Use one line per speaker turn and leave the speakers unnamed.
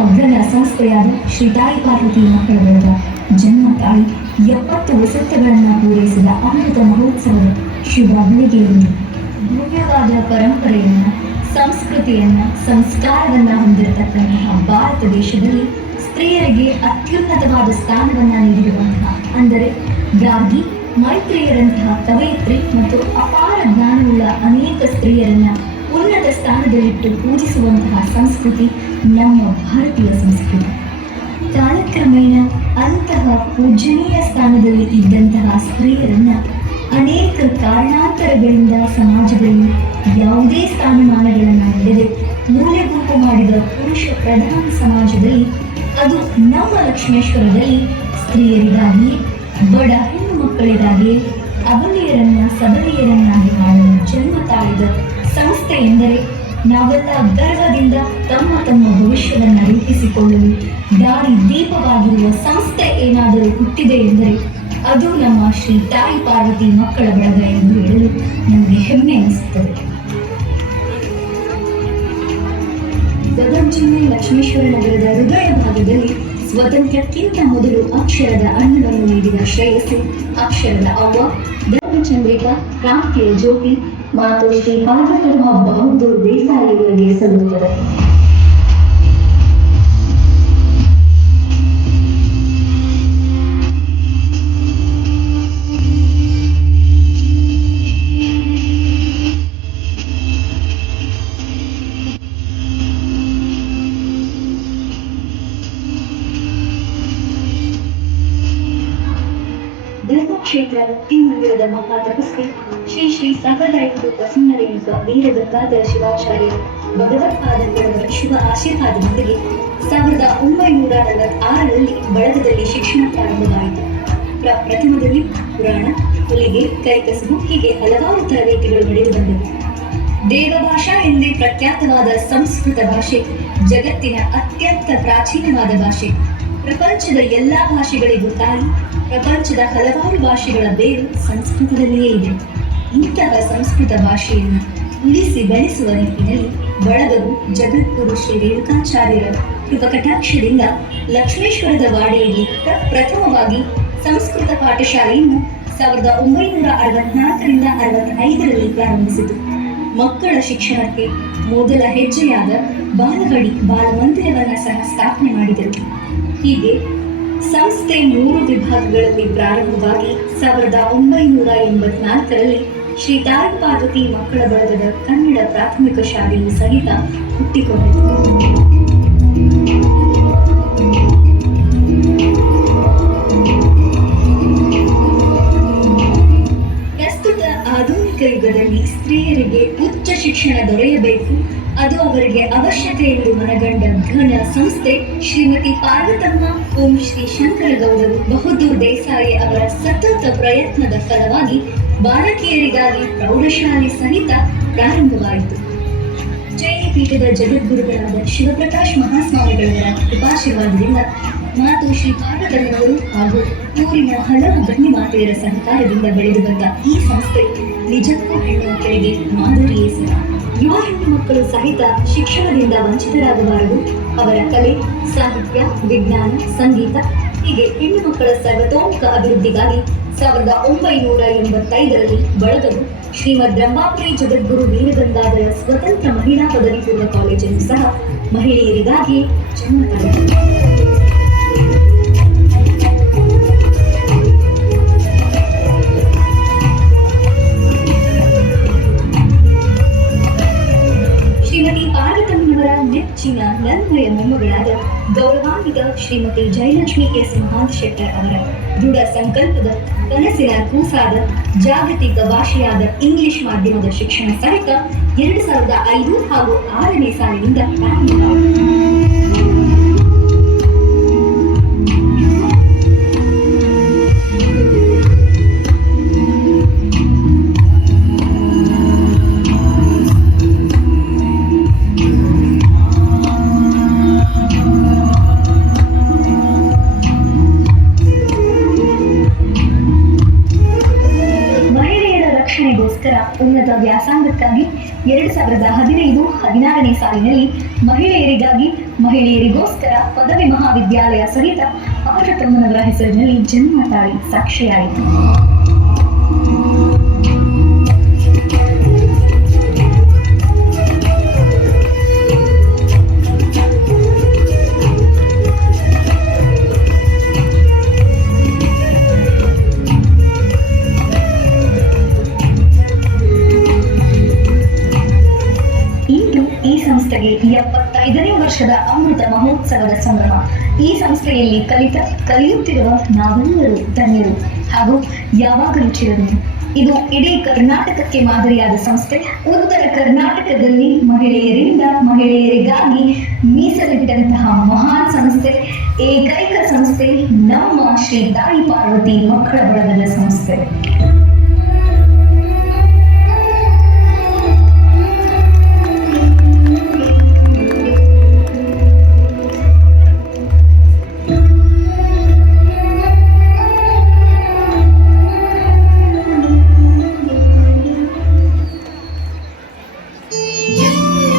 ಸಂಸ್ಥೆಯಾದ ಶ್ರೀ ತಾಯಿ ಪಾರ್ವತಿ ಮಕ್ಕಳ ಜನ್ಮ ತಾಯಿ ಎಪ್ಪತ್ತು ವಸತ್ತುಗಳನ್ನು ಪೂರೈಸಿದ ಅಮೃತ ಮಹೋತ್ಸವದ ಶುಭ ಬೆಳಿಗ್ಗೆಯಲ್ಲಿ ಭವ್ಯವಾದ ಪರಂಪರೆಯನ್ನು, ಸಂಸ್ಕೃತಿಯನ್ನ, ಸಂಸ್ಕಾರವನ್ನ ಹೊಂದಿರತಕ್ಕಂತಹ ಭಾರತ ದೇಶದಲ್ಲಿ ಸ್ತ್ರೀಯರಿಗೆ ಅತ್ಯುನ್ನತವಾದ ಸ್ಥಾನವನ್ನ ನೀಡಿರುವಂತಹ, ಅಂದರೆ ಗಾರ್ಗಿ ಮೈತ್ರಿಯರಂತಹ ಕವಯಿತ್ರಿ ಮತ್ತು ಅಪಾರ ಜ್ಞಾನವುಳ್ಳ ಅನೇಕ ಸ್ತ್ರೀಯರನ್ನ ಉನ್ನತ ಸ್ಥಾನದಲ್ಲಿಟ್ಟು ಪೂಜಿಸುವಂತಹ ಸಂಸ್ಕೃತಿ ನಮ್ಮ ಭಾರತೀಯ ಸಂಸ್ಕೃತಿ ಕಾಲಕ್ರಮೇಣ ಅಂತಹ ಪೂಜನೀಯ ಸ್ಥಾನದಲ್ಲಿ ಇದ್ದಂತಹ ಸ್ತ್ರೀಯರನ್ನ ಅನೇಕ ಕಾರಣಾಂತರಗಳಿಂದ ಸಮಾಜದಲ್ಲಿ ಯಾವುದೇ ಸ್ಥಾನಮಾನಗಳನ್ನು ನೀಡದೆ ಮೂಲೆಗುಂಪು ಮಾಡಿದ ಪುರುಷ ಪ್ರಧಾನ ಸಮಾಜದಲ್ಲಿ, ಅದು ನಮ್ಮ ಲಕ್ಷ್ಮೇಶ್ವರದಲ್ಲಿ ಸ್ತ್ರೀಯರಿಗಾಗಿ, ಬಡ ಹೆಣ್ಣು ಮಕ್ಕಳಿಗಾಗಿ ಅಬಲೆಯರನ್ನ ಸಬಲಿಯರನ್ನಾಗಿ ಮಾಡಲು ಜನ್ಮ ತಾಳಿದ ಸಂಸ್ಥೆ ಎಂದರೆ ನಾವೆಲ್ಲ ಗರ್ವದಿಂದ ತಮ್ಮ ತಮ್ಮ ಭವಿಷ್ಯವನ್ನು ರೂಪಿಸಿಕೊಳ್ಳಲು ದಾರಿ ದೀಪವಾಗಿರುವ ಸಂಸ್ಥೆ ಏನಾದರೂ ಹುಟ್ಟಿದೆ ಎಂದರೆ ಅದು ನಮ್ಮ ಶ್ರೀ ತಾಯಿ ಪಾರ್ವತಿ ಮಕ್ಕಳ ಬಳಗ ಎಂದು ಹೇಳಲು ನಮಗೆ ಹೆಮ್ಮೆ ಅನಿಸುತ್ತದೆ. ಗದಗ ಜಿಲ್ಲೆ ಲಕ್ಷ್ಮೇಶ್ವರ ನಗರದ ಹೃದಯ ಭಾಗದಲ್ಲಿ ಸ್ವತಂತ್ರಕ್ಕಿಂತ ಮೊದಲು ಅಕ್ಷರದ ಅನ್ನವನ್ನು ನೀಡಿದ ಶ್ರೇಯಸ್ಸು, ಅಕ್ಷರದ ಅವ್ವ, ಧರ್ಮಚಂದ್ರಿಕ ಕ್ರಾಂತಿಯ ಜ್ಯೋತಿ ಮಾತು ಶ್ರೀ ಪಾರ್ವತಮ್ಮ ಬಹದ್ದೂರ್ ದೇಸಾಯಿಗಳಿಗೆ ಸಲ್ಲುತ್ತದೆ. ಧರ್ಮಕ್ಷೇತ್ರ ಮುಕ್ತಿ ಮಂದಿರದ ಮಹಾ ತಪಸ್ವಿ ಶ್ರೀ ಶ್ರೀ ಸಹದೈವರು ಪ್ರಸನ್ನರೇಣುಕ ವೀರಗಂಗಾಧರ ಶಿವಾಚಾರ್ಯ ಭಗವತ್ಪಾದಗಳವರ ಶುಭ ಆಶೀರ್ವಾದದೊಂದಿಗೆ ಸಾವಿರದ ಒಂಬೈನೂರ ನಲವತ್ತಾರರಲ್ಲಿ ಬಳಗದಲ್ಲಿ ಶಿಕ್ಷಣ ಪ್ರಾರಂಭವಾಯಿತು. ಪ್ರ, ಪ್ರಥಮದಲ್ಲಿ ಪುರಾಣ ಹೊಲಿಗೆ ಕೈಕಸಬು ಹೀಗೆ ಹಲವಾರು ತರಬೇತಿಗಳು ನಡೆದು ಬಂದವು. ದೇವಭಾಷಾ ಎಂದೇ ಪ್ರಖ್ಯಾತವಾದ ಸಂಸ್ಕೃತ ಭಾಷೆ, ಜಗತ್ತಿನ ಅತ್ಯಂತ ಪ್ರಾಚೀನವಾದ ಭಾಷೆ. ಪ್ರಪಂಚದ ಎಲ್ಲಾ ಭಾಷೆಗಳಿಗೂ ತಾಯಿ ಪ್ರಪಂಚದ ಹಲವಾರು ಭಾಷೆಗಳ ಬೇರು ಸಂಸ್ಕೃತದಲ್ಲಿಯೇ ಇದೆ. ಇಂತಹ ಸಂಸ್ಕೃತ ಭಾಷೆಯನ್ನು ಉಳಿಸಿ ಬೆಳೆಸುವ ನಿಟ್ಟಿನಲ್ಲಿ ಬಳಗವು ಜಗದ್ಗುರು ಶ್ರೀ ರೇಣುಕಾಚಾರ್ಯರ ಕೃಪಕಟಾಕ್ಷದಿಂದ ಲಕ್ಷ್ಮೇಶ್ವರದ ವಾಡೆಯಲ್ಲಿ ಪ್ರ- ಪ್ರಥಮವಾಗಿ ಸಂಸ್ಕೃತ ಪಾಠಶಾಲೆಯನ್ನು ಸಾವಿರದ ಒಂಬೈನೂರ ಅರವತ್ನಾಲ್ಕರಿಂದ ಅರವತ್ತೈದರಲ್ಲಿ ಪ್ರಾರಂಭಿಸಿತು. ಮಕ್ಕಳ ಶಿಕ್ಷಣಕ್ಕೆ ಮೊದಲ ಹೆಜ್ಜೆಯಾದ ಬಾಲಗಡಿ ಬಾಲಮಂದಿರವನ್ನು ಸಹ ಸ್ಥಾಪನೆ ಮಾಡಿದರು. ಹೀಗೆ ಸಂಸ್ಥೆ ಮೂರು ವಿಭಾಗಗಳಲ್ಲಿ ಪ್ರಾರಂಭವಾಗಿ ಸಾವಿರದ ಒಂಬೈನೂರ ಎಂಬತ್ನಾಲ್ಕರಲ್ಲಿ ಶ್ರೀ ತಾಯಿ ಪಾರ್ವತಿ ಮಕ್ಕಳ ಬಳಗದ ಕನ್ನಡ ಪ್ರಾಥಮಿಕ ಶಾಲೆಯು ಸಹಿತ ಹುಟ್ಟಿಕೊಂಡಿತು. ಅದು ಅವರಿಗೆ ಅವಶ್ಯಕತೆ ಎಂದು ಮನಗಂಡ ಘನ ಸಂಸ್ಥೆ. ಶ್ರೀಮತಿ ಪಾರ್ವತಮ್ಮ ಓಂ ಶ್ರೀ ಶಂಕರಗೌಡರು ಬಹದ್ದೂರ್ ದೇಸಾಯಿ ಅವರ ಸತತ ಪ್ರಯತ್ನದ ಫಲವಾಗಿ ಬಾಲಕಿಯರಿಗಾಗಿ ಪ್ರೌಢಶಾಲೆ ಸಹಿತ ಪ್ರಾರಂಭವಾಯಿತು. ಜೈನ ಪೀಠದ ಜಗದ್ಗುರುಗಳಾದ ಶಿವಪ್ರಕಾಶ್ ಮಹಾಸ್ವಾಮಿಗಳವರ ಕೃಪಾಶೀರ್ವಾದದಿಂದ ಮಾತು ಶ್ರೀ ಪಾರ್ವತಮ್ಮನವರು ಹಾಗೂ ಊರಿನ ಹಲವು ಗಣ್ಯ ಮಾತೆಯರ ಸಹಕಾರದಿಂದ ಬೆಳೆದು ಬಂದ ಈ ಸಂಸ್ಥೆ ನಿಜಕ್ಕೂ ಹೆಣ್ಣು ಮಕ್ಕಳಿಗೆ ಮಾದರಿಯೇ ಸಹ ಯುವ ಹೆಣ್ಣು ಮಕ್ಕಳು ಸಹಿತ ಶಿಕ್ಷಣದಿಂದ ವಂಚಿತರಾಗಬಾರದು. ಅವರ ಕಲೆ, ಸಾಹಿತ್ಯ, ವಿಜ್ಞಾನ, ಸಂಗೀತ, ಹೀಗೆ ಹೆಣ್ಣು ಮಕ್ಕಳ ಸರ್ವತೋಮುಖ ಅಭಿವೃದ್ಧಿಗಾಗಿ ಸಾವಿರದ ಒಂಬೈನೂರ ಎಂಬತ್ತೈದರಲ್ಲಿ ಬಳಗವು ಶ್ರೀಮದ್ ರಂಭಾಪುರಿ ಜಗದ್ಗುರು ವೀರಗಂಗಾಧರ ಸ್ವತಂತ್ರ ಮಹಿಳಾ ಪದವಿ ಪೂರ್ವ ಕಾಲೇಜನ್ನು ಸಹ ಮಹಿಳೆಯರಿಗಾಗಿ ಜನ್ಮ ನೆಚ್ಚಿನ ನನ್ಮಯ ಮೊಮ್ಮಗಳಾದ ಗೌರವಾನ್ವಿತ ಶ್ರೀಮತಿ ಜಯಲಕ್ಷ್ಮಿ ಎಸ್ ಮಹಾಂತ್ ಶೆಟ್ಟರ್ ಅವರ ದೃಢ ಸಂಕಲ್ಪದ ಕನಸಿನ ಕೂಸಾದ ಜಾಗತಿಕ ಭಾಷೆಯಾದ ಇಂಗ್ಲಿಷ್ ಮಾಧ್ಯಮದ ಶಿಕ್ಷಣ ಸಹಿತ ಎರಡು ಸಾವಿರದ ಐದು ಹಾಗೂ ಆರನೇ ಸಾಲಿನಿಂದ ಪ್ರಾರಂಭವಾಯಿತು ವ್ಯಾಸಂಗಕ್ಕಾಗಿ ಎರಡು ಸಾವಿರದ ಹದಿನೈದು, ಹದಿನಾರನೇ ಸಾಲಿನಲ್ಲಿ ಮಹಿಳೆಯರಿಗಾಗಿ ಮಹಿಳೆಯರಿಗೋಸ್ಕರ ಪದವಿ ಮಹಾವಿದ್ಯಾಲಯ ಸಹಿತ ತಮ್ಮನವರ ಹೆಸರಿನಲ್ಲಿ ಜನ್ಮ ತಾಳಿ ಸಾಕ್ಷಿಯಾಯಿತು. ಸಂಸ್ಥೆಗೆ ಎಪ್ಪತ್ತೈದನೇ ವರ್ಷದ ಅಮೃತ ಮಹೋತ್ಸವದ ಸಂಭ್ರಮ. ಈ ಸಂಸ್ಥೆಯಲ್ಲಿ ಕಲಿತ, ಕಲಿಯುತ್ತಿರುವ ನಾವೆಲ್ಲರೂ ಧನ್ಯರು ಹಾಗೂ ಯಾವಾಗಲೂ ಚಿರಋಣಿ ಇದು ಇಡೀ ಕರ್ನಾಟಕಕ್ಕೆ ಮಾದರಿಯಾದ ಸಂಸ್ಥೆ. ಉತ್ತರ ಕರ್ನಾಟಕದಲ್ಲಿ ಮಹಿಳೆಯರಿಂದ ಮಹಿಳೆಯರಿಗಾಗಿ ಮೀಸಲಿಟ್ಟಂತಹ ಮಹಾನ್ ಸಂಸ್ಥೆ, ಏಕೈಕ ಸಂಸ್ಥೆ, ನಮ್ಮ ಶ್ರೀ ತಾಯಿ ಪಾರ್ವತಿ ಮಕ್ಕಳ ಬಳಗದ ಸಂಸ್ಥೆ.